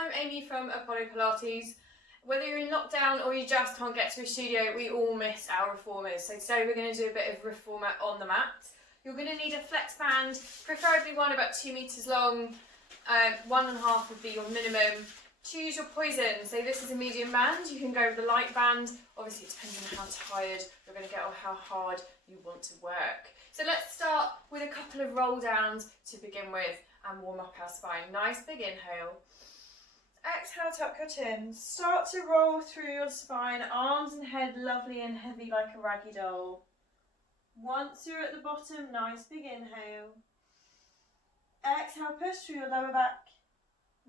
I'm Amy from Apollo Pilates. Whether you're in lockdown or you just can't get to a studio, we all miss our reformers. So today we're going to do a bit of reformer on the mat. You're going to need a flex band, preferably one about 2 meters long. 1.5 would be your minimum. Choose your poison. So this is a medium band. You can go with the light band. Obviously it depends on how tired you're going to get or how hard you want to work. So let's start with a couple of roll downs to begin with and warm up our spine. Nice big inhale. Exhale, tuck your chin. Start to roll through your spine, arms and head lovely and heavy like a raggy doll. Once you're at the bottom, nice big inhale. Exhale, push through your lower back,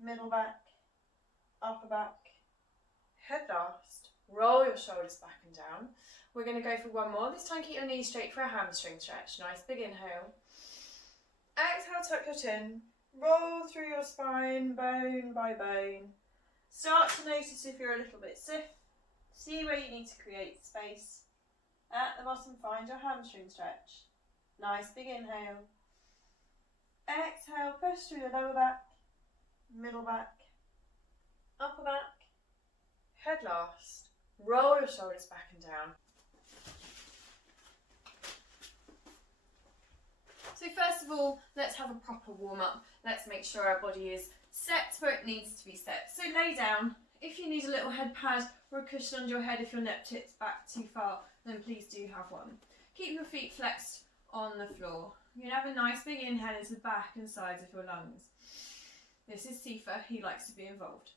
middle back, upper back, head last. Roll your shoulders back and down. We're going to go for one more. This time keep your knees straight for a hamstring stretch. Nice big inhale. Exhale, tuck your chin. Roll through your spine, bone by bone. Start to notice if you're a little bit stiff. See where you need to create space. At the bottom, find your hamstring stretch. Nice big inhale. Exhale, push through your lower back, middle back, upper back, head last. Roll your shoulders back and down. So first of all, let's have a proper warm-up. Let's make sure our body is set where it needs to be set. So lay down. If you need a little head pad or a cushion under your head if your neck tips back too far, then please do have one. Keep your feet flexed on the floor. You're going to have a nice big inhale into the back and sides of your lungs. This is Sifa, he likes to be involved.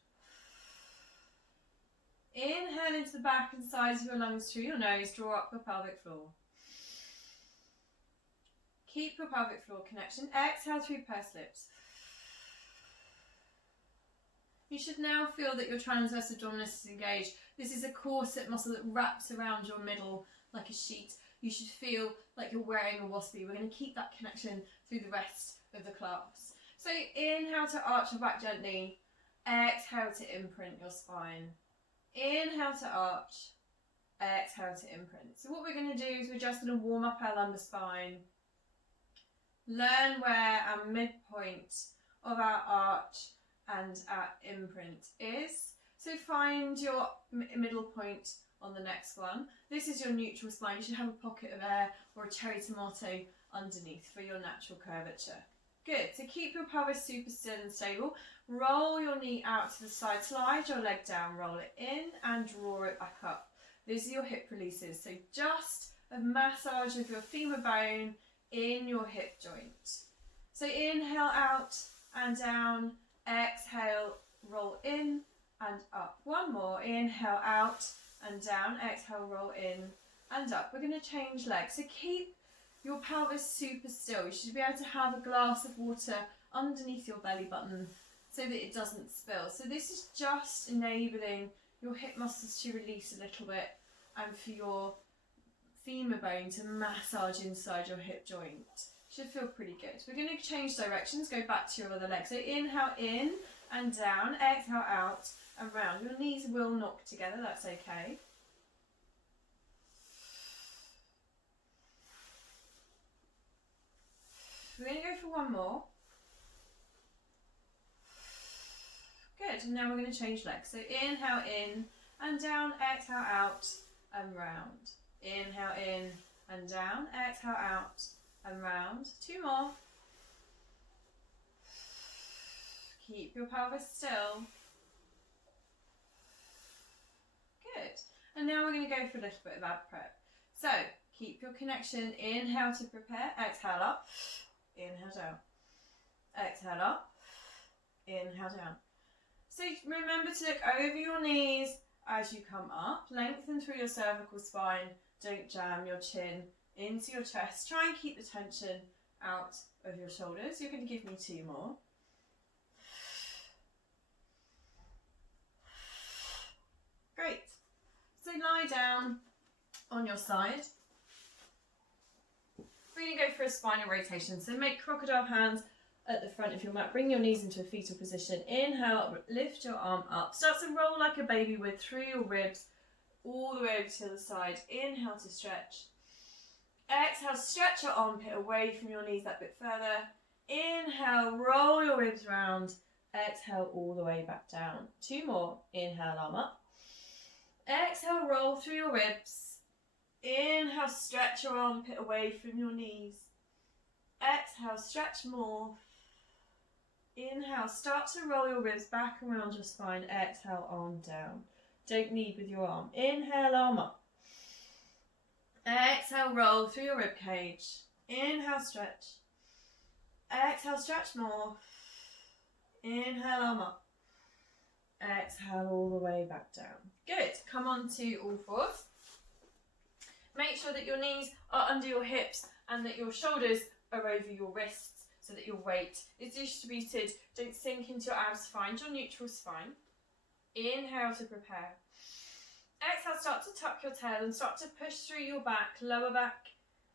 Inhale into the back and sides of your lungs through your nose, draw up the pelvic floor. Keep your pelvic floor connection. Exhale through pursed lips. You should now feel that your transverse abdominis is engaged. This is a corset muscle that wraps around your middle like a sheet. You should feel like you're wearing a waspy. We're going to keep that connection through the rest of the class. So inhale to arch your back gently. Exhale to imprint your spine. Inhale to arch. Exhale to imprint. So what we're going to do is we're just going to warm up our lumbar spine. Learn where our midpoint of our arch and our imprint is. So find your middle point on the next one. This is your neutral spine. You should have a pocket of air or a cherry tomato underneath for your natural curvature. Good. So keep your pelvis super still and stable. Roll your knee out to the side. Slide your leg down. Roll it in and draw it back up. These are your hip releases. So just a massage of your femur bone in your hip joint. So inhale out and down, exhale, roll in and up. One more, inhale out and down, exhale, roll in and up. We're going to change legs. So keep your pelvis super still. You should be able to have a glass of water underneath your belly button so that it doesn't spill. So this is just enabling your hip muscles to release a little bit and for your femur bone to massage inside your hip joint. Should feel pretty good. We're going to change directions, go back to your other leg. So inhale in and down, exhale out and round. Your knees will knock together, that's okay. We're going to go for one more. Good, and now we're going to change legs. So inhale in and down, exhale out and round. Inhale in and down, exhale out and round. Two more. Keep your pelvis still. Good. And now we're going to go for a little bit of ab prep. So keep your connection. Inhale to prepare, exhale up, inhale down, exhale up, inhale down. So remember to look over your knees as you come up. Lengthen through your cervical spine. Don't jam your chin into your chest. Try and keep the tension out of your shoulders. You're going to give me two more. Great. So lie down on your side. We're going to go for a spinal rotation. So make crocodile hands at the front of your mat. Bring your knees into a fetal position. Inhale, lift your arm up. Start to roll like a baby with through your ribs all the way over to the side. Inhale to stretch. Exhale, stretch your armpit away from your knees that bit further. Inhale, roll your ribs round. Exhale all the way back down. 2 more. Inhale, arm up. Exhale, roll through your ribs. Inhale, stretch your armpit away from your knees. Exhale, stretch more. Inhale, start to roll your ribs back around your spine. Exhale, arm down. Don't lead with your arm. Inhale, arm up. Exhale, roll through your rib cage. Inhale, stretch. Exhale, stretch more. Inhale, arm up. Exhale all the way back down. Good. Come on to all fours. Make sure that your knees are under your hips and that your shoulders are over your wrists so that your weight is distributed. Don't sink into your abs. Find your neutral spine. Inhale to prepare. Exhale, start to tuck your tail and start to push through your back, lower back,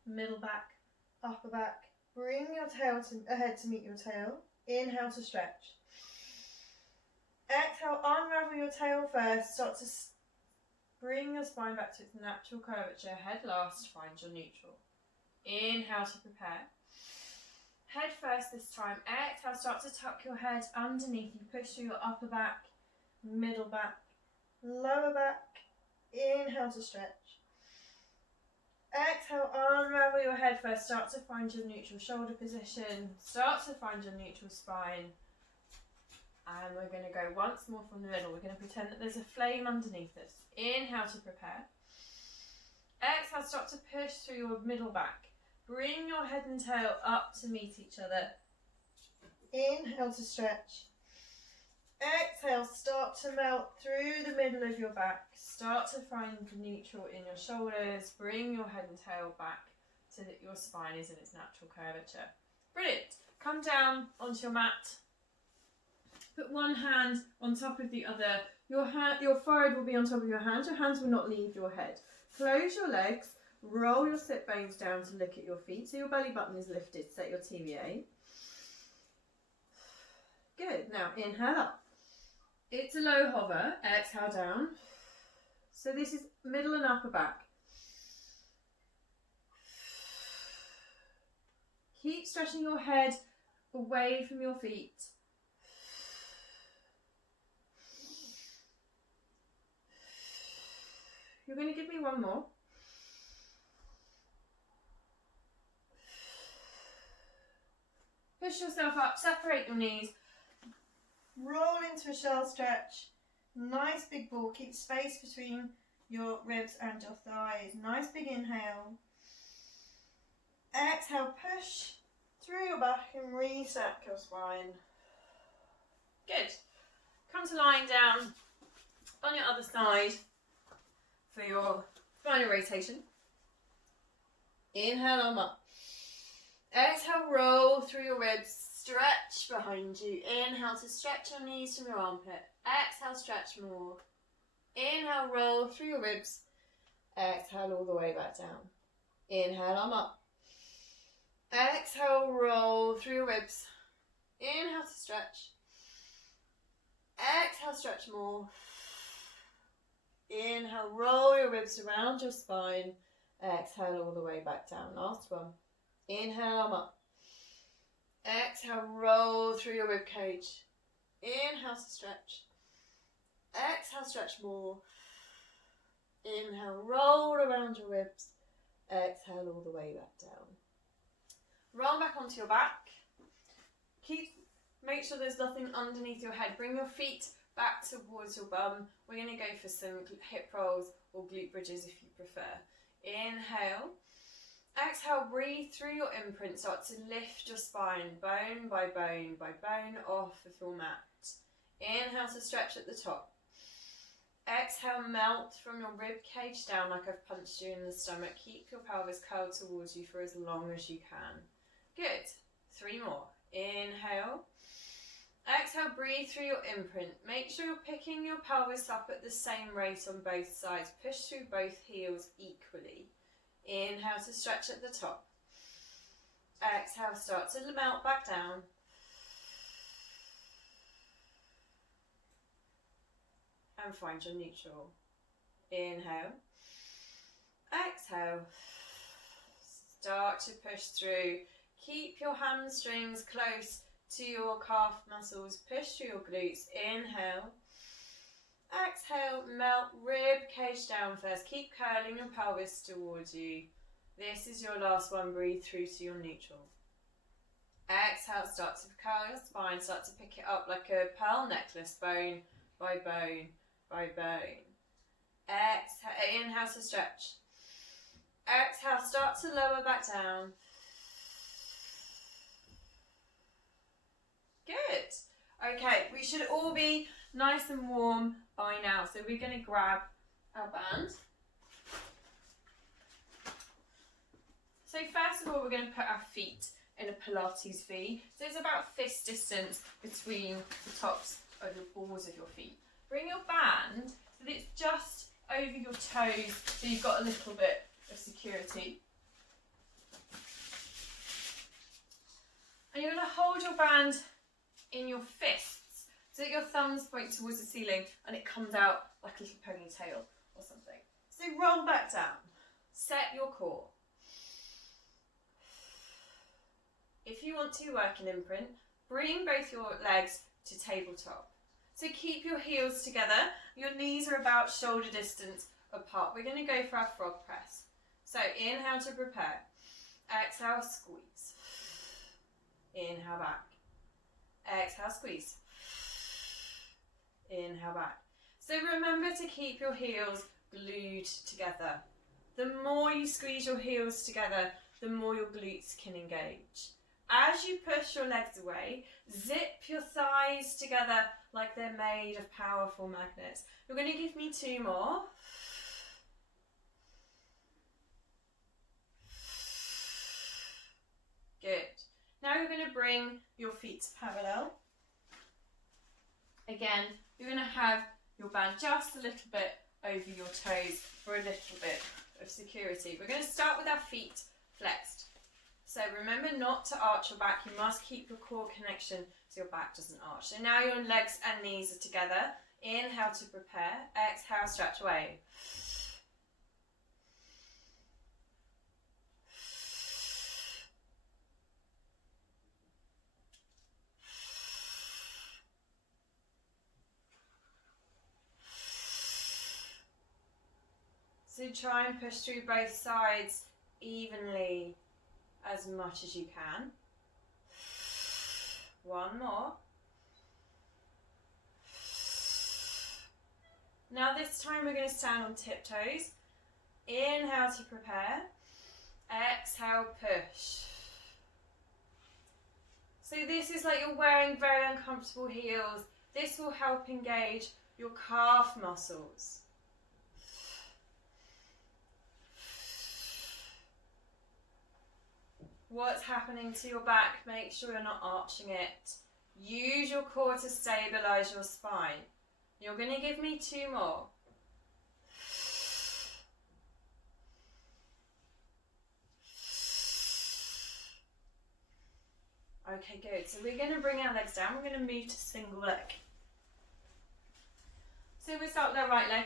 middle back, upper back. Bring your tail ahead to meet your tail. Inhale to stretch. Exhale, unravel your tail first. Start to bring your spine back to its natural curvature. Head last, find your neutral. Inhale to prepare. Head first this time. Exhale, start to tuck your head underneath you. Push through your upper back, middle back, lower back. Inhale to stretch. Exhale, unravel your head first. Start to find your neutral shoulder position. Start to find your neutral spine. And we're going to go once more from the middle. We're going to pretend that there's a flame underneath us. Inhale to prepare. Exhale, start to push through your middle back. Bring your head and tail up to meet each other. Inhale to stretch. Exhale, start to melt through the middle of your back. Start to find the neutral in your shoulders. Bring your head and tail back so that your spine is in its natural curvature. Brilliant. Come down onto your mat. Put one hand on top of the other. Your forehead will be on top of your hands. Your hands will not leave your head. Close your legs. Roll your sit bones down to look at your feet. So your belly button is lifted. Set your TVA. Good. Now inhale up. It's a low hover. Exhale down. So this is middle and upper back. Keep stretching your head away from your feet. You're going to give me one more. Push yourself up, separate your knees. Roll into a shell stretch. Nice big ball. Keep space between your ribs and your thighs. Nice big inhale. Exhale, push through your back and reset your spine. Good. Come to lying down on your other side for your final rotation. Inhale, arm up. Exhale, roll through your ribs. Stretch behind you. Inhale to stretch your knees from your armpit. Exhale, stretch more. Inhale, roll through your ribs. Exhale all the way back down. Inhale, arm up. Exhale, roll through your ribs. Inhale to stretch. Exhale, stretch more. Inhale, roll your ribs around your spine. Exhale all the way back down. Last one. Inhale, arm up. Exhale, roll through your rib cage. Inhale to stretch. Exhale, stretch more. Inhale, roll around your ribs. Exhale all the way back down. Roll back onto your back. Make sure there's nothing underneath your head. Bring your feet back towards your bum. We're going to go for some hip rolls or glute bridges if you prefer. Inhale. Exhale, breathe through your imprint. Start to lift your spine, bone by bone by bone, off of your mat. Inhale to stretch at the top. Exhale, melt from your rib cage down like I've punched you in the stomach. Keep your pelvis curled towards you for as long as you can. Good. 3 more. Inhale. Exhale, breathe through your imprint. Make sure you're picking your pelvis up at the same rate on both sides. Push through both heels equally. Inhale to stretch at the top. Exhale, start to melt back down. And find your neutral. Inhale. Exhale. Start to push through. Keep your hamstrings close to your calf muscles, push through your glutes. Inhale. Exhale, melt rib cage down first. Keep curling your pelvis towards you. This is your last one. Breathe through to your neutral. Exhale, start to curl your spine. Start to pick it up like a pearl necklace, bone by bone by bone. Exhale, inhale to stretch. Exhale, start to lower back down. Good. Okay, we should all be nice and warm by now. So we're going to grab our band. So first of all, we're going to put our feet in a Pilates V. So it's about fist distance between the tops of the balls of your feet. Bring your band so that it's just over your toes, so you've got a little bit of security. And you're going to hold your band in your fists so that your thumbs point towards the ceiling and it comes out like a little ponytail or something. So roll back down. Set your core. If you want to work an imprint, bring both your legs to tabletop. So keep your heels together. Your knees are about shoulder distance apart. We're going to go for our frog press. So inhale to prepare. Exhale, squeeze. Inhale back. Exhale, squeeze. Inhale back. So remember to keep your heels glued together. The more you squeeze your heels together, the more your glutes can engage. As you push your legs away, zip your thighs together like they're made of powerful magnets. You're going to give me 2 more. Good. Now you're going to bring your feet parallel. Again, you're going to have your band just a little bit over your toes for a little bit of security. We're going to start with our feet flexed. So remember not to arch your back. You must keep your core connection so your back doesn't arch. So now your legs and knees are together. Inhale to prepare. Exhale, stretch away. So try and push through both sides evenly as much as you can. 1 more. Now this time we're going to stand on tiptoes. Inhale to prepare. Exhale, push. So this is like you're wearing very uncomfortable heels. This will help engage your calf muscles. What's happening to your back? Make sure you're not arching it. Use your core to stabilize your spine. You're going to give me 2 more. Okay, good. So we're going to bring our legs down. We're going to move to single leg. So we'll start with our right leg.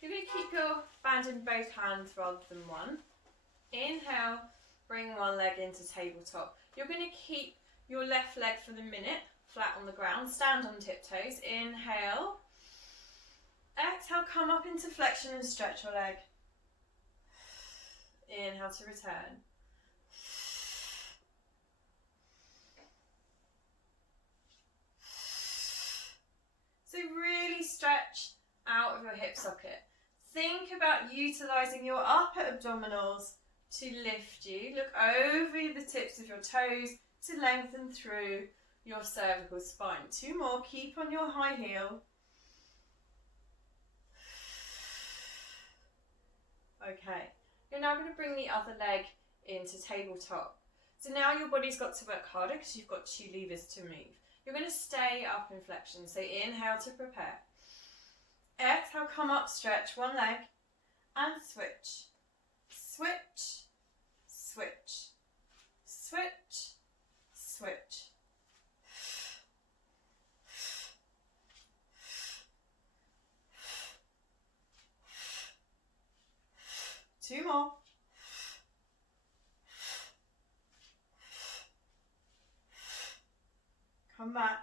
You're going to keep your band in both hands rather than one. Inhale, bring one leg into tabletop. You're going to keep your left leg for the minute flat on the ground. Stand on tiptoes. Inhale. Exhale, come up into flexion and stretch your leg. Inhale to return. So really stretch out of your hip socket. Think about utilising your upper abdominals to lift you. Look over the tips of your toes to lengthen through your cervical spine. 2 more. Keep on your high heel. Okay. You're now going to bring the other leg into tabletop. So now your body's got to work harder because you've got 2 levers to move. You're going to stay up in flexion. So inhale to prepare. Exhale, come up, stretch one leg and switch. Switch, switch, switch, switch. Two more. come back,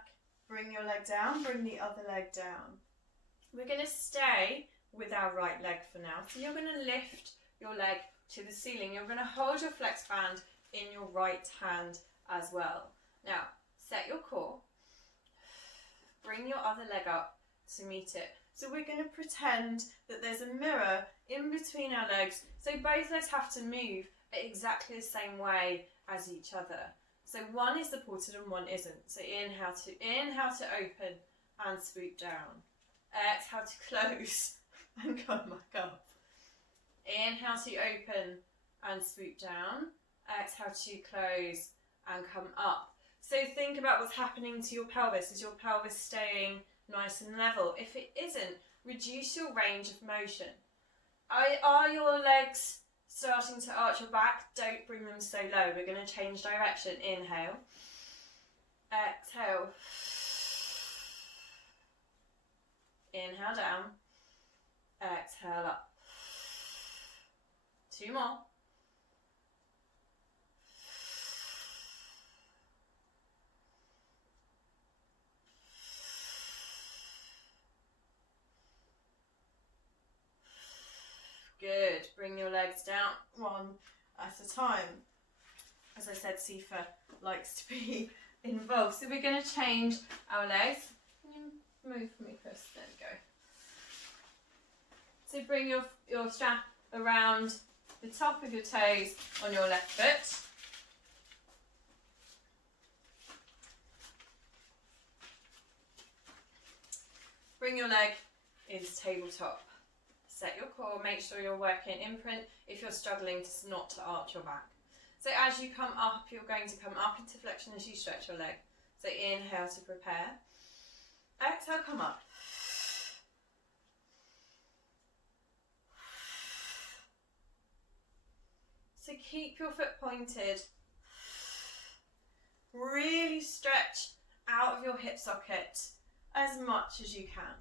bring your leg down, bring the other leg down. We're going to stay with our right leg for now. So you're going to lift your leg to the ceiling. You're going to hold your flex band in your right hand as well. Now, set your core. Bring your other leg up to meet it. So we're going to pretend that there's a mirror in between our legs. So both legs have to move exactly the same way as each other. So one is supported and one isn't. So inhale to open and swoop down. Exhale to close and come back up. Inhale to open and swoop down. Exhale to close and come up. So think about what's happening to your pelvis. Is your pelvis staying nice and level? If it isn't, reduce your range of motion. Are your legs starting to arch your back? Don't bring them so low. We're going to change direction. Inhale. Exhale. Inhale down. Exhale up. 2 more. Good. Bring your legs down one at a time. As I said, Sifa likes to be involved. So we're going to change our legs. Can you move for me, Chris? There we go. So bring your strap around the top of your toes on your left foot. Bring your leg into tabletop. Set your core, make sure you're working imprint if you're struggling not to arch your back. So as you come up, you're going to come up into flexion as you stretch your leg. So inhale to prepare. Exhale, come up. So keep your foot pointed. Really stretch out of your hip socket as much as you can.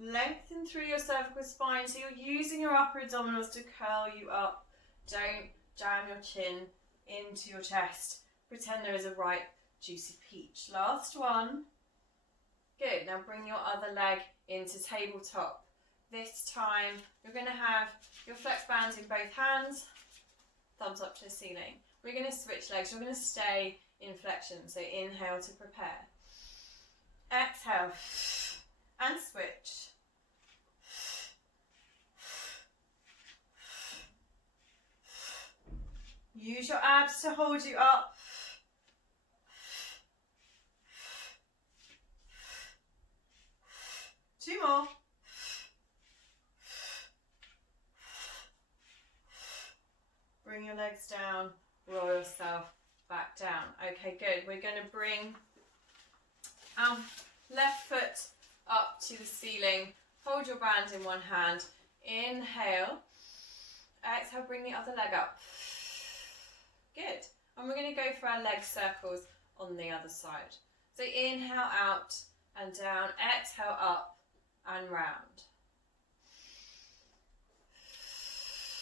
Lengthen through your cervical spine so you're using your upper abdominals to curl you up. Don't jam your chin into your chest. Pretend there is a ripe, juicy peach. Last one. Good. Now bring your other leg into tabletop. This time you're going to have your flex bands in both hands. Thumbs up to the ceiling. We're going to switch legs. You're going to stay in flexion. So inhale to prepare. Exhale. And switch. Use your abs to hold you up. Two more. Bring your legs down, roll yourself back down. Okay, good. We're going to bring our left foot up to the ceiling. Hold your band in one hand. Inhale. Exhale, bring the other leg up. Good. And we're going to go for our leg circles on the other side. So inhale out and down. Exhale up and round.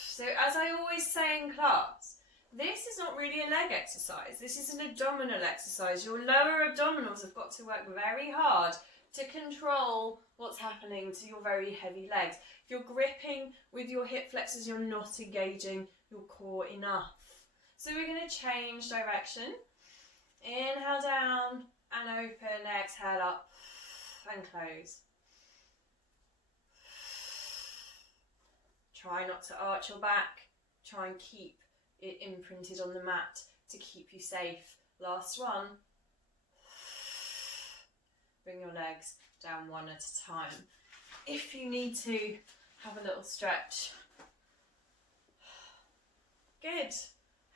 So as I always say in class, this is not really a leg exercise. This is an abdominal exercise. Your lower abdominals have got to work very hard to control what's happening to your very heavy legs. If you're gripping with your hip flexors, you're not engaging your core enough. So we're going to change direction. Inhale down and open, exhale up and close. Try not to arch your back. Try and keep it imprinted on the mat to keep you safe. Last one. Bring your legs down one at a time. If you need to, have a little stretch. Good.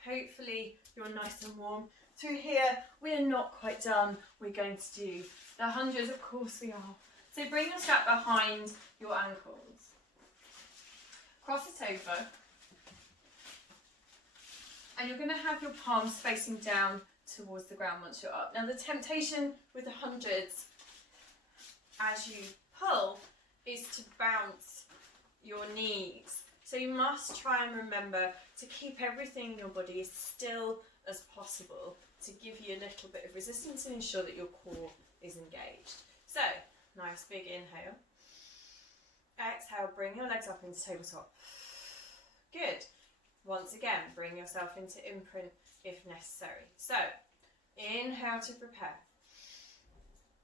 Hopefully you're nice and warm. Through here, we're not quite done. We're going to do the hundreds, of course we are. So bring your strap behind your ankles. Cross it over. And you're going to have your palms facing down towards the ground once you're up. Now the temptation with the hundreds as you pull is to bounce your knees. So you must try and remember to keep everything in your body as still as possible to give you a little bit of resistance and ensure that your core is engaged. So, nice big inhale. Exhale, bring your legs up into tabletop. Good. Once again, bring yourself into imprint if necessary. So, inhale to prepare.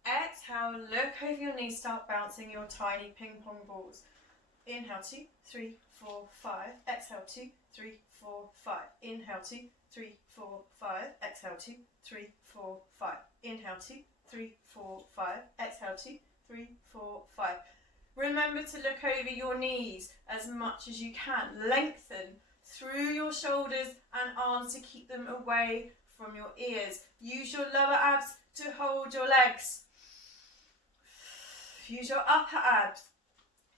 Exhale, look over your knees, start bouncing your tiny ping pong balls. Inhale, 2, 3, 4, 5. Exhale, 2, 3, 4, 5. Inhale, 2, 3, 4, 5. Exhale, 2, 3, 4, 5. Inhale, 2, 3, 4, 5. Exhale, 2, 3, 4, 5. Remember to look over your knees as much as you can. Lengthen through your shoulders and arms to keep them away from your ears. Use your lower abs to hold your legs. Use your upper abs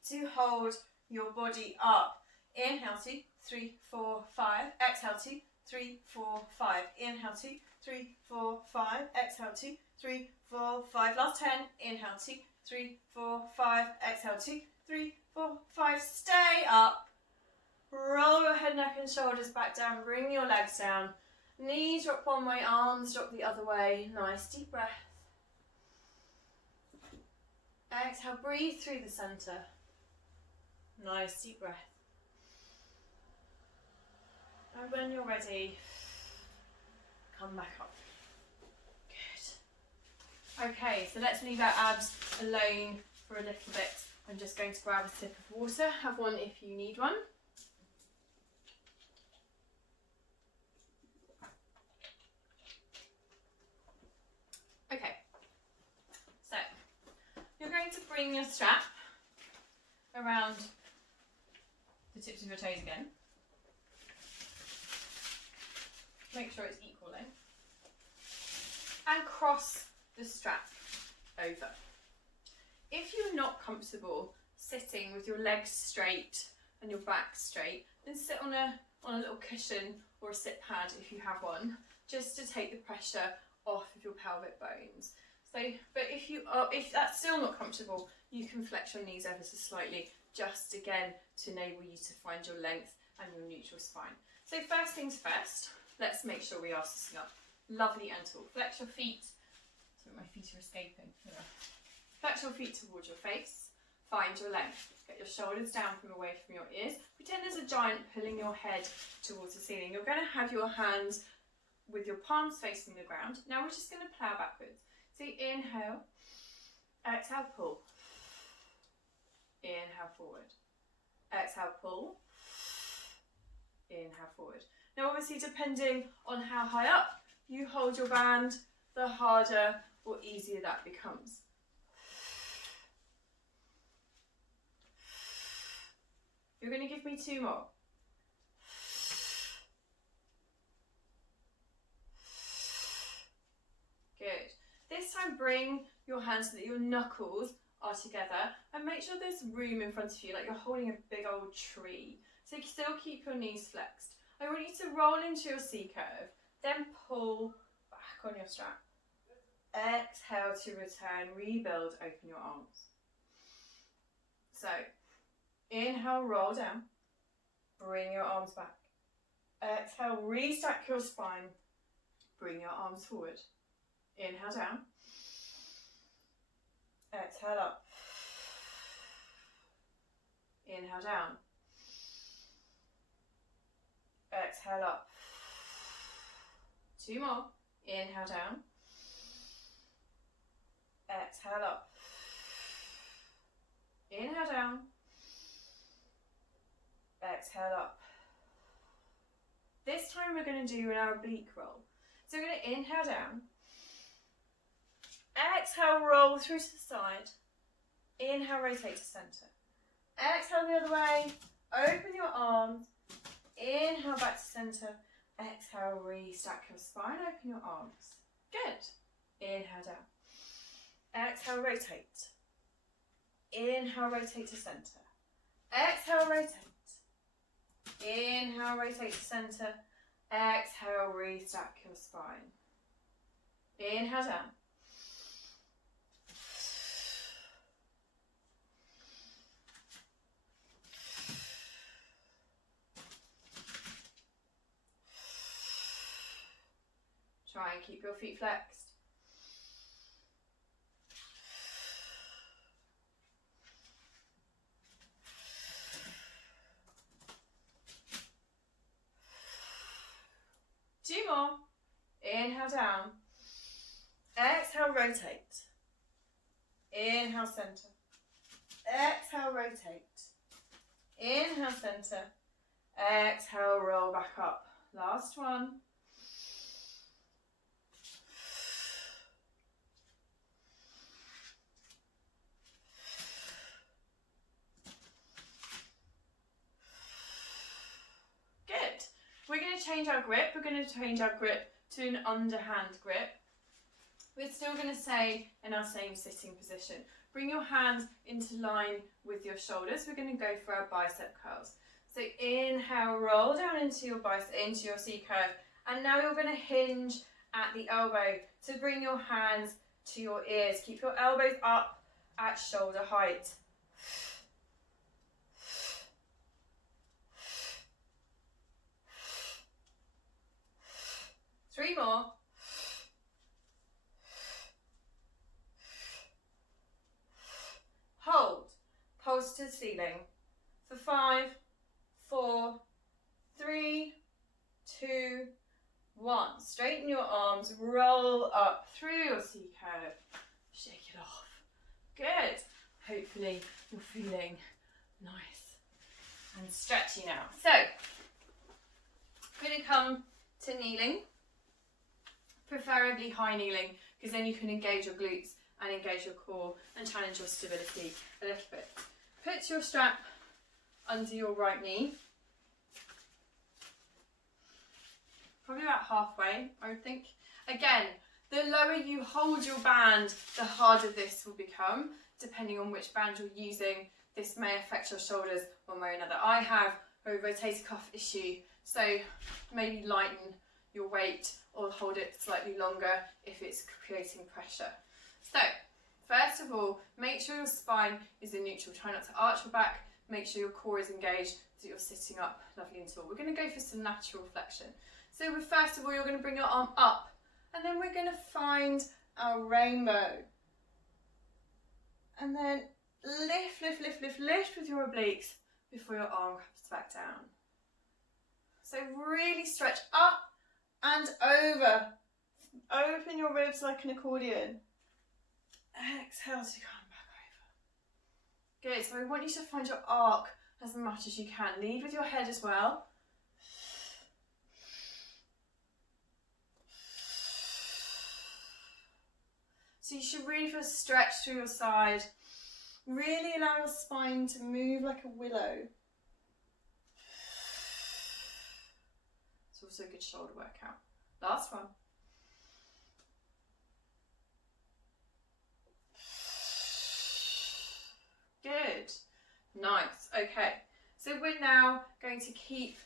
to hold your body up. Inhale, 2, 3, 4, 5. Exhale, 2, 3, 4, 5. Inhale, 2, 3, 4, 5. Exhale, 2, 3, 4, 5. Last 10. Inhale, 2, 3, 4, 5. Exhale, 2, 3, 4, 5. Stay up. Roll your head, neck and shoulders back down. Bring your legs down. Knees drop one way, arms drop the other way. Nice deep breath. Exhale, breathe through the centre. Nice deep breath. And when you're ready, come back up. Good. Okay, so let's leave our abs alone for a little bit. I'm just going to grab a sip of water. Have one if you need one. Okay, so you're going to bring your strap around the tips of your toes again. Make sure it's equal length. And cross the strap over. If you're not comfortable sitting with your legs straight and your back straight, then sit on a little cushion or a sit pad if you have one, just to take the pressure off of your pelvic bones. So, but if that's still not comfortable, you can flex your knees ever so slightly, just again to enable you to find your length and your neutral spine. So first things first, let's make sure we are sitting up lovely and tall. Flex your feet. So my feet are escaping. Yeah. Flex your feet towards your face. Find your length. Get your shoulders down from away from your ears. Pretend there's a giant pulling your head towards the ceiling. You're going to have your hands with your palms facing the ground. Now we're just going to plough backwards. So inhale, exhale, pull. Inhale, forward. Exhale, pull. Inhale, forward. Now obviously depending on how high up you hold your band, the harder or easier that becomes. You're going to give me 2 more. Good. This time bring your hands so that your knuckles are together and make sure there's room in front of you, like you're holding a big old tree. So you still keep your knees flexed. I want you to roll into your C curve, then pull back on your strap. Exhale to return, rebuild, open your arms. So, inhale, roll down, bring your arms back. Exhale, restack your spine, bring your arms forward. Inhale down, exhale up, inhale down, exhale up. 2 more, inhale down, exhale up, inhale down, exhale up. This time we're going to do an oblique roll. So we're going to inhale down, exhale, roll through to the side, inhale, rotate to centre, exhale the other way, open your arms, inhale back to centre, exhale, restack your spine, open your arms. Good. Inhale down, exhale, rotate, inhale, rotate to centre, exhale, rotate, inhale, rotate to centre, exhale, restack your spine, inhale down, Try and keep your feet flexed. Two more. Inhale down. Exhale, rotate. Inhale, center. Exhale, rotate. Inhale, center. Exhale, roll back up. Last one. Good. We're going to change our grip. We're going to change our grip to an underhand grip. We're still going to stay in our same sitting position. Bring your hands into line with your shoulders. We're going to go for our bicep curls. So inhale, roll down into your bicep, into your C curve. And now you're going to hinge at the elbow to bring your hands to your ears. Keep your elbows up at shoulder height. Three more. Hold. Pulse to the ceiling. For 5, 4, 3, 2, 1. Straighten your arms, roll up through your C curve. Shake it off. Good. Hopefully you're feeling nice and stretchy now. So, we're going to come to kneeling, preferably high kneeling, because then you can engage your glutes and engage your core and challenge your stability a little bit. Put your strap under your right knee, probably about halfway, I would think. Again, the lower you hold your band, the harder this will become, depending on which band you're using. This may affect your shoulders one way or another. I have a rotator cuff issue, so maybe lighten your weight or hold it slightly longer if it's creating pressure. So, first of all, make sure your spine is in neutral. Try not to arch your back. Make sure your core is engaged so you're sitting up lovely and tall. We're going to go for some natural flexion. So first of all, you're going to bring your arm up, and then we're going to find our rainbow. And then lift, lift, lift, lift, lift with your obliques before your arm comes back down. So really stretch up and over. Open your ribs like an accordion. Exhale to come back over. Good, so I want you to find your arc as much as you can. Lead with your head as well. So you should really feel stretched through your side. Really allow your spine to move like a willow. It's also a good shoulder workout. Last one. Good. Nice. Okay. So we're now going to keep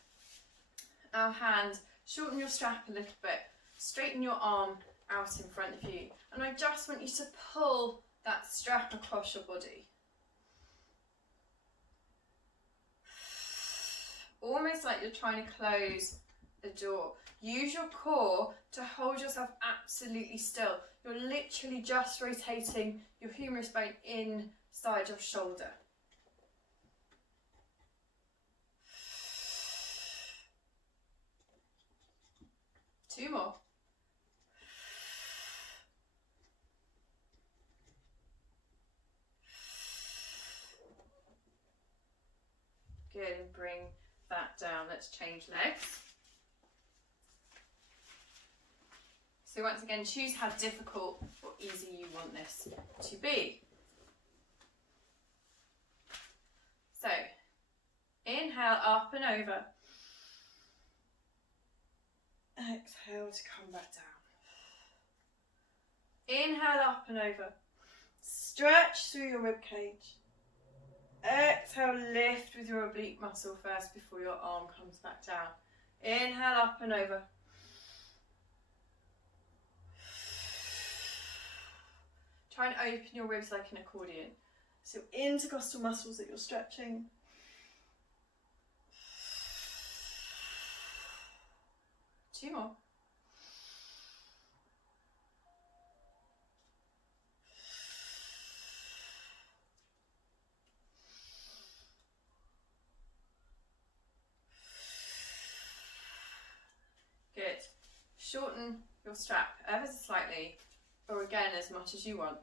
our hand, shorten your strap a little bit, straighten your arm out in front of you. And I just want you to pull that strap across your body. Almost like you're trying to close a door. Use your core to hold yourself absolutely still. You're literally just rotating your humerus bone inside your shoulder. Two more. Good, and bring that down. Let's change legs. So once again, choose how difficult or easy you want this to be. So, inhale up and over. Exhale to come back down. Inhale up and over. Stretch through your rib cage. Exhale, lift with your oblique muscle first before your arm comes back down. Inhale up and over. Try and open your ribs like an accordion. So intercostal muscles that you're stretching. Two more. shorten your strap ever so slightly, or again as much as you want.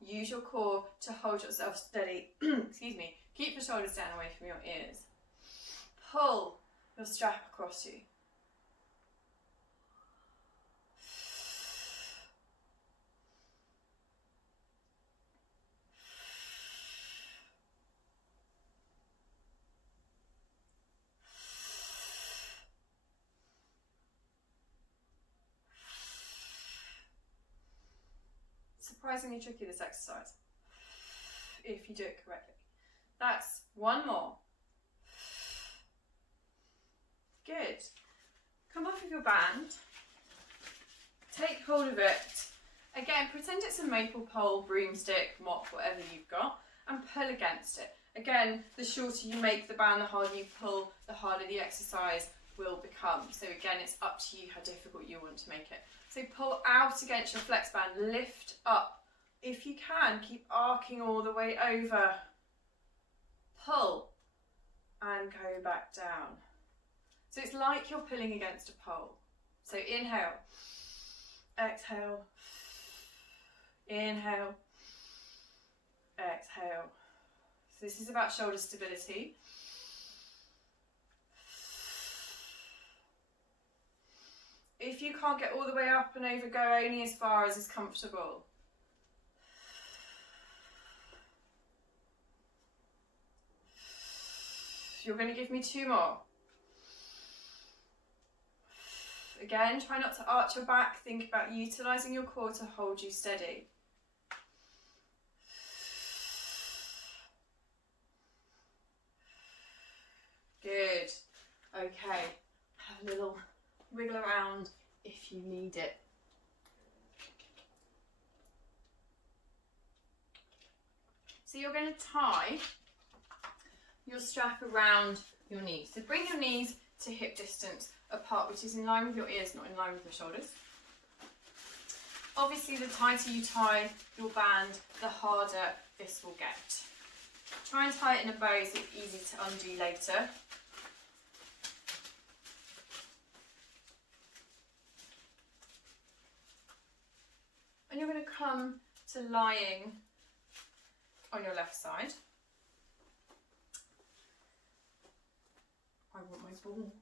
Use your core to hold yourself steady. Excuse me. Keep your shoulders down away from your ears. Pull your strap across you. Surprisingly tricky, this exercise, if you do it correctly. That's one more. Good. Come off of your band, take hold of it. Again, pretend it's a maple pole, broomstick, mop, whatever you've got, and pull against it. Again, the shorter you make the band, the harder you pull, the harder the exercise will become. So again, it's up to you how difficult you want to make it. So pull out against your flex band, lift up. If you can, keep arcing all the way over. Pull and go back down. So it's like you're pulling against a pole. So inhale, exhale, inhale, exhale. So this is about shoulder stability. If you can't get all the way up and over, go only as far as is comfortable. You're going to give me 2 more. Again, try not to arch your back. Think about utilising your core to hold you steady. Good. Okay. Have a little wiggle around if you need it. So you're going to tie your strap around your knees. So bring your knees to hip distance apart, which is in line with your ears, not in line with your shoulders. Obviously, the tighter you tie your band, the harder this will get. Try and tie it in a bow so it's easy to undo later. And you're going to come to lying on your left side. I want my ball.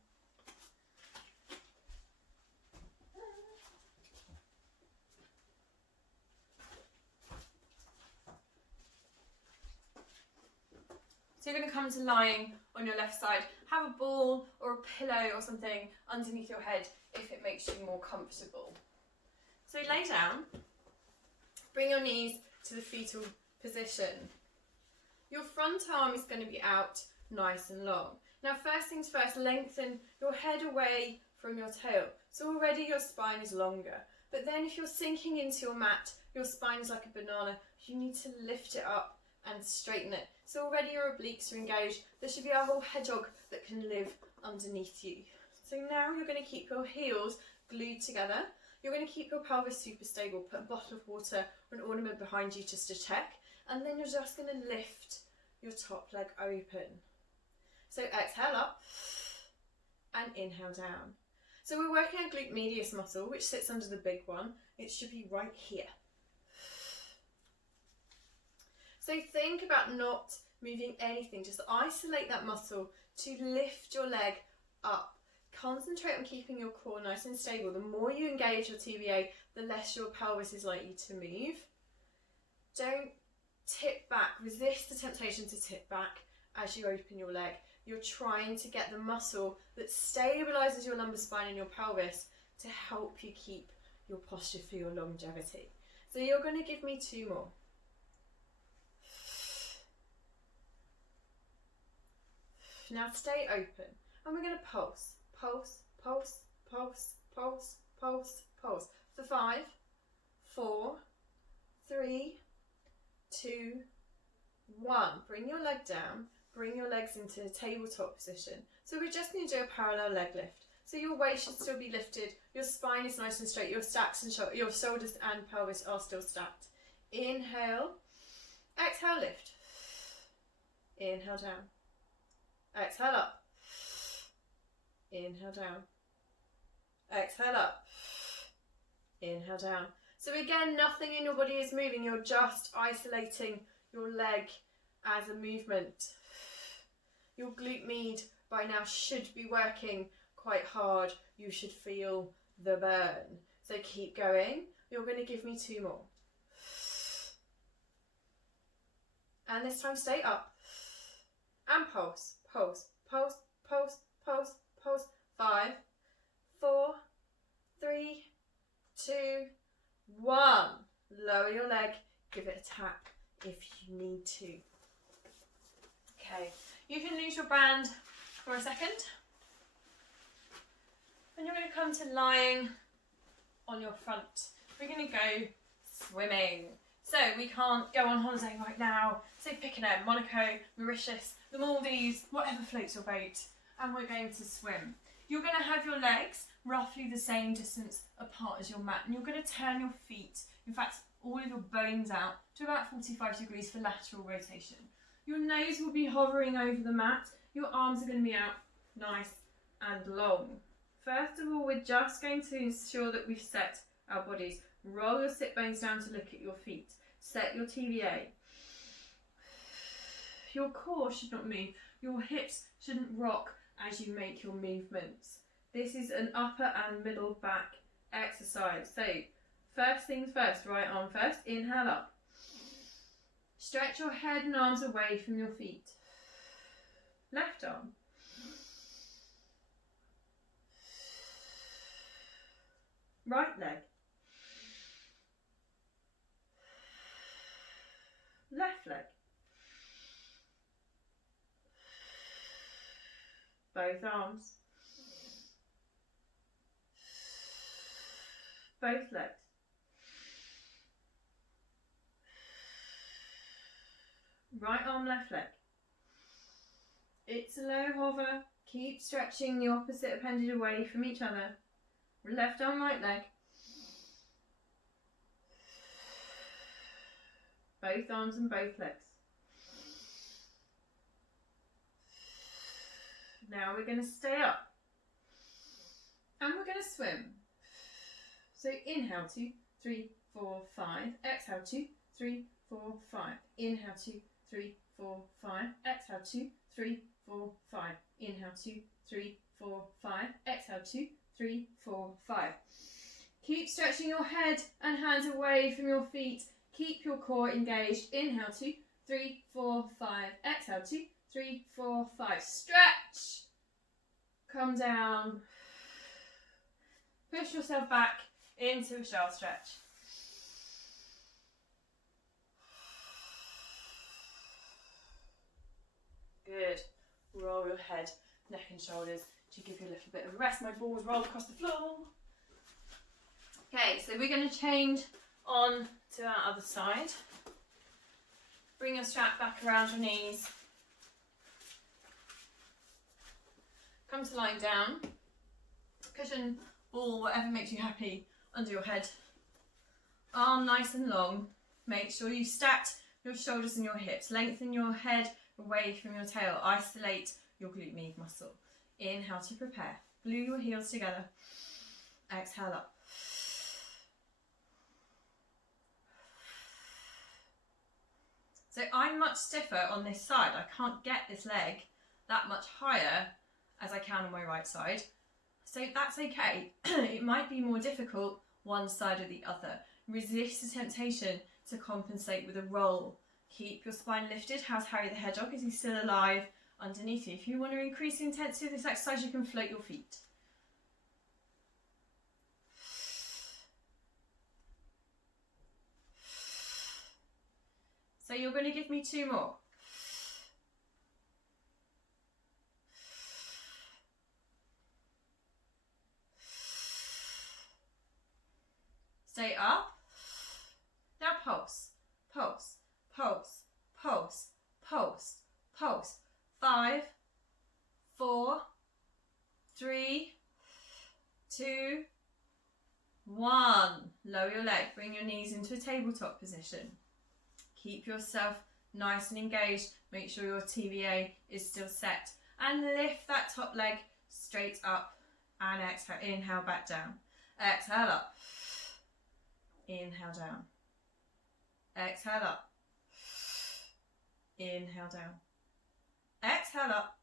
So you're going to come to lying on your left side. Have a ball or a pillow or something underneath your head if it makes you more comfortable. So lay down. Bring your knees to the fetal position. Your front arm is going to be out nice and long. Now first things first, lengthen your head away from your tail. So already your spine is longer. But then if you're sinking into your mat, your spine is like a banana, you need to lift it up and straighten it. So already your obliques are engaged. There should be a whole hedgehog that can live underneath you. So now you're going to keep your heels glued together. You're going to keep your pelvis super stable. Put a bottle of water or an ornament behind you just to check. And then you're just going to lift your top leg open. So exhale up and inhale down. So we're working on glute medius muscle, which sits under the big one. It should be right here. So think about not moving anything. Just isolate that muscle to lift your leg up. Concentrate on keeping your core nice and stable. The more you engage your TBA, the less your pelvis is likely to move. Don't tip back. Resist the temptation to tip back as you open your leg. You're trying to get the muscle that stabilizes your lumbar spine and your pelvis to help you keep your posture for your longevity. So you're going to give me 2 more. Now stay open and we're going to pulse, pulse, pulse, pulse, pulse, pulse, pulse for 5, 4, 3, 2, 1. Bring your leg down. Bring your legs into a tabletop position. So we just need to do a parallel leg lift. So your weight should still be lifted. Your spine is nice and straight. Your stacks and your shoulders and pelvis are still stacked. Inhale. Exhale, lift. Inhale down. Exhale up. Inhale down. Exhale up. Inhale down. So again, nothing in your body is moving. You're just isolating your leg as a movement. Your glute med by now should be working quite hard. You should feel the burn. So keep going. You're going to give me 2 more. And this time stay up. And pulse, pulse, pulse, pulse, pulse, pulse. 5, 4, 3, 2, 1. Lower your leg. Give it a tap if you need to. Okay, you can lose your band for a second. And you're going to come to lying on your front. We're going to go swimming. So we can't go on holiday right now. So pick an end, Monaco, Mauritius, the Maldives, whatever floats your boat. And we're going to swim. You're going to have your legs roughly the same distance apart as your mat. And you're going to turn your feet, in fact, all of your bones out to about 45 degrees for lateral rotation. Your nose will be hovering over the mat. Your arms are going to be out nice and long. First of all, we're just going to ensure that we've set our bodies. Roll your sit bones down to look at your feet. Set your TVA. Your core should not move. Your hips shouldn't rock as you make your movements. This is an upper and middle back exercise. So first things first, right arm first. Inhale up. Stretch your head and arms away from your feet. Left arm. Right leg. Left leg. Both arms. Both legs. Right arm, left leg. It's a low hover. Keep stretching the opposite appendage away from each other. Left arm, right leg. Both arms and both legs. Now we're going to stay up. And we're going to swim. So inhale 2, 3, 4, 5. Exhale 2, 3, 4, 5. Inhale 2, 3, 4, 5. Exhale 2, 3, 4, 5. Inhale 2, 3, 4, 5. Exhale 2, 3, 4, 5. Keep stretching your head and hands away from your feet. Keep your core engaged. Inhale 2, 3, 4, 5. Exhale 2, 3, 4, 5. Stretch. Come down. Push yourself back into a shell stretch. Good. Roll your head, neck and shoulders to give you a little bit of a rest. My balls roll across the floor. Okay, so we're going to change on to our other side. Bring your strap back around your knees. Come to lying down. Cushion, ball, whatever makes you happy under your head. Arm nice and long. Make sure you stacked your shoulders and your hips. Lengthen your head away from your tail. Isolate your glute med muscle. Inhale to prepare. Glue your heels together. Exhale up. So I'm much stiffer on this side. I can't get this leg that much higher as I can on my right side. So that's okay. It might be more difficult one side or the other. Resist the temptation to compensate with a roll. Keep your spine lifted. How's Harry the Hedgehog? Is he still alive underneath you? If you want to increase the intensity of this exercise, you can float your feet. So you're going to give me 2 more. Stay up. Now pulse, pulse, pulse, pulse, pulse, pulse. 5, 4, 3, 2, 1. Lower your leg. Bring your knees into a tabletop position. Keep yourself nice and engaged. Make sure your TVA is still set. And lift that top leg straight up And exhale, inhale back down. Exhale up. Inhale down. Exhale up. Inhale down. Exhale up.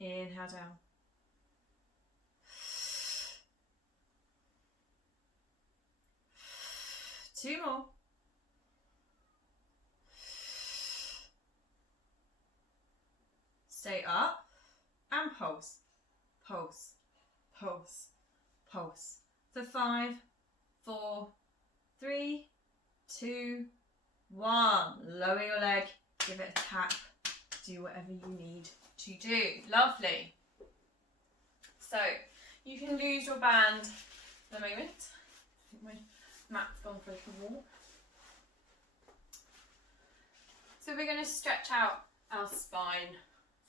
Inhale down. Two more. Stay up and pulse, pulse, pulse, pulse. For 5, 4, 3, 2, 1. Lower your leg, give it a tap, do whatever you need to do. Lovely. So you can lose your band for a moment. My mat's gone for a little walk. So we're going to stretch out our spine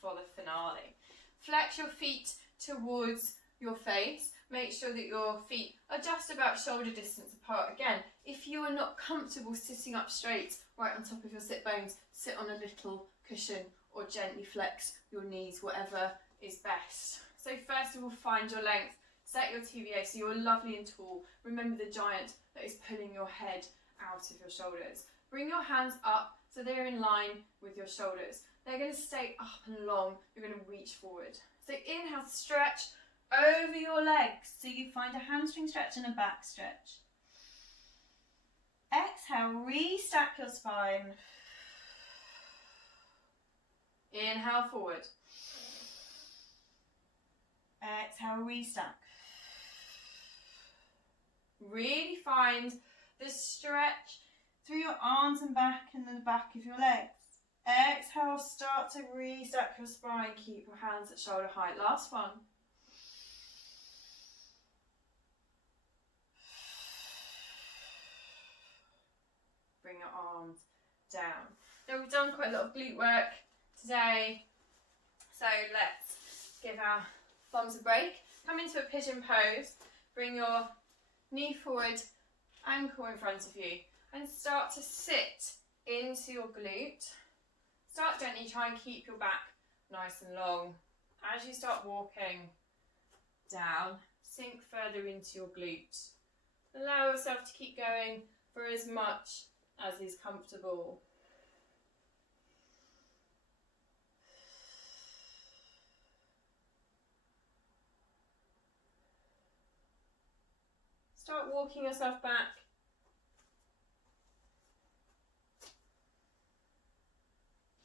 for the finale. Flex your feet towards your face. Make sure that your feet are just about shoulder distance apart. Again, if you are not comfortable sitting up straight right on top of your sit bones, sit on a little cushion or gently flex your knees, whatever is best. So first of all, find your length. Set your TVA so you're lovely and tall. Remember the giant that is pulling your head out of your shoulders. Bring your hands up so they're in line with your shoulders. They're going to stay up and long. You're going to reach forward. So inhale, stretch over your legs. So you find a hamstring stretch and a back stretch. Exhale, restack your spine. Inhale, forward. Exhale, restack. Really find the stretch through your arms and back and the back of your legs. Exhale, start to restack your spine. Keep your hands at shoulder height. Last one. Bring your arms down. Now we've done quite a lot of glute work today, so let's give our thumbs a break. Come into a pigeon pose. Bring your knee forward, ankle in front of you, and start to sit into your glute. Start gently, try and keep your back nice and long. As you start walking down, sink further into your glute. Allow yourself to keep going for as much as is comfortable. Start walking yourself back.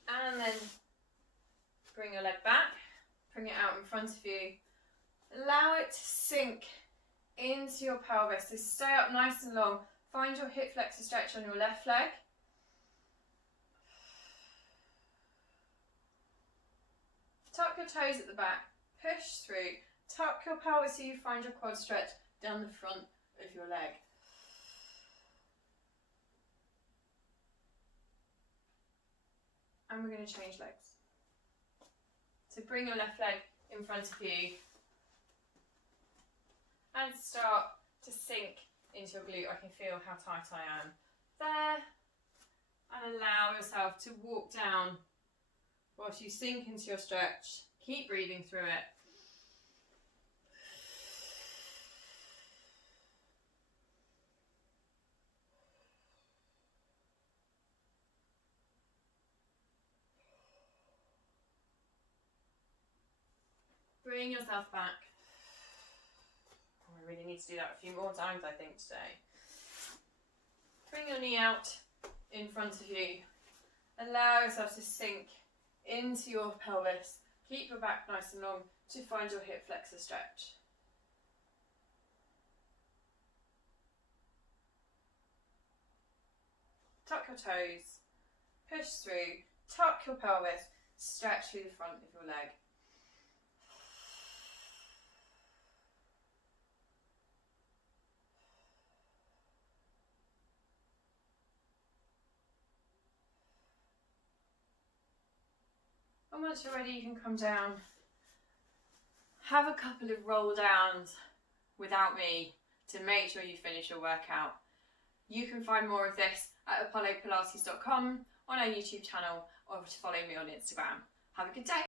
And then bring your leg back, bring it out in front of you. Allow it to sink into your pelvis. So stay up nice and long. Find your hip flexor stretch on your left leg. Tuck your toes at the back, push through. Tuck your pelvis so you find your quad stretch down the front of your leg. And we're going to change legs. So bring your left leg in front of you and start to sink into your glute. I can feel how tight I am there. And allow yourself to walk down whilst you sink into your stretch. Keep breathing through it. Bring yourself back. I really need to do that a few more times, I think, today. Bring your knee out in front of you. Allow yourself to sink into your pelvis. Keep your back nice and long to find your hip flexor stretch. Tuck your toes. Push through. Tuck your pelvis. Stretch through the front of your leg. And once you're ready, you can come down. Have a couple of roll downs without me to make sure you finish your workout. You can find more of this at apollopilates.com, on our YouTube channel, or to follow me on Instagram. Have a good day.